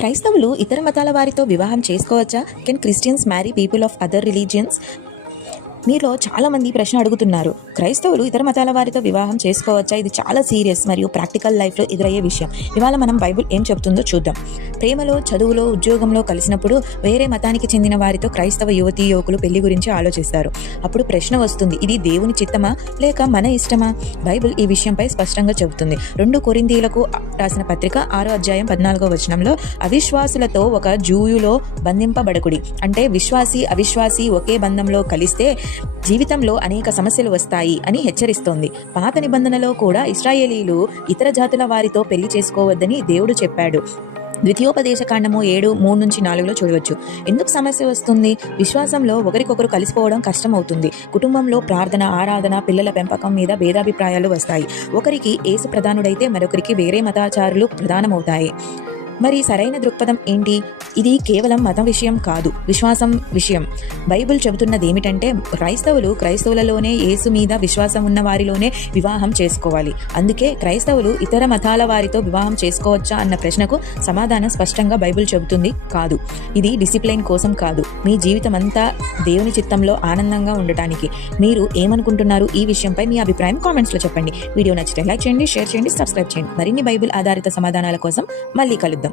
క్రైస్తవులు ఇతర మతాల వారితో వివాహం చేసుకోవచ్చా? Can Christians marry people of other religions? మీలో చాలామంది ప్రశ్న అడుగుతున్నారు, క్రైస్తవులు ఇతర మతాల వారితో వివాహం చేసుకోవచ్చా? ఇది చాలా సీరియస్ మరియు ప్రాక్టికల్ లైఫ్లో ఎదురయ్యే విషయం. ఇవాళ మనం బైబిల్ ఏం చెబుతుందో చూద్దాం. ప్రేమలో, చదువులో, ఉద్యోగంలో కలిసినప్పుడు వేరే మతానికి చెందిన వారితో క్రైస్తవ యువతీ యువకులు పెళ్లి గురించి ఆలోచిస్తారు. అప్పుడు ప్రశ్న వస్తుంది, ఇది దేవుని చిత్తమా లేక మన ఇష్టమా? బైబిల్ ఈ విషయంపై స్పష్టంగా చెబుతుంది. 2 కొరింథీయులకు రాసిన పత్రిక 6వ అధ్యాయం 14వ వచనంలో, అవిశ్వాసులతో ఒక జూయులో బంధింపబడకుడి. అంటే విశ్వాసి అవిశ్వాసి ఒకే బంధంలో కలిస్తే జీవితంలో అనేక సమస్యలు వస్తాయి అని హెచ్చరిస్తోంది. పాత నిబంధనలో కూడా ఇశ్రాయేలీలు ఇతర జాతుల వారితో పెళ్లి చేసుకోవద్దని దేవుడు చెప్పాడు. ద్వితీయోపదేశకాండము 7:3-4 చూడవచ్చు. ఎందుకు సమస్య వస్తుంది? విశ్వాసంలో ఒకరికొకరు కలిసిపోవడం కష్టమవుతుంది. కుటుంబంలో ప్రార్థన, ఆరాధన, పిల్లల పెంపకం మీద భేదాభిప్రాయాలు వస్తాయి. ఒకరికి యేసు ప్రధానుడైతే మరొకరికి వేరే మతాచారులు ప్రధానమవుతాయి. మరి సరైన దృక్పథం ఏంటి? ఇది కేవలం మతం విషయం కాదు, విశ్వాసం విషయం. బైబిల్ చెబుతున్నది ఏమిటంటే, క్రైస్తవులలోనే యేసు మీద విశ్వాసం ఉన్న వారిలోనే వివాహం చేసుకోవాలి. అందుకే క్రైస్తవులు ఇతర మతాల వారితో వివాహం చేసుకోవచ్చా అన్న ప్రశ్నకు సమాధానం స్పష్టంగా బైబిల్ చెబుతుంది, కాదు. ఇది డిసిప్లైన్ కోసం కాదు, మీ జీవితం అంతా దేవుని చిత్తంలో ఆనందంగా ఉండటానికి. మీరు ఏమనుకుంటున్నారు? ఈ విషయంపై మీ అభిప్రాయం కామెంట్స్లో చెప్పండి. వీడియో నచ్చితే లైక్ చేయండి, షేర్ చేయండి, సబ్స్క్రైబ్ చేయండి. మరిన్ని బైబిల్ ఆధారిత సమాధానాల కోసం మళ్ళీ కలుద్దాం.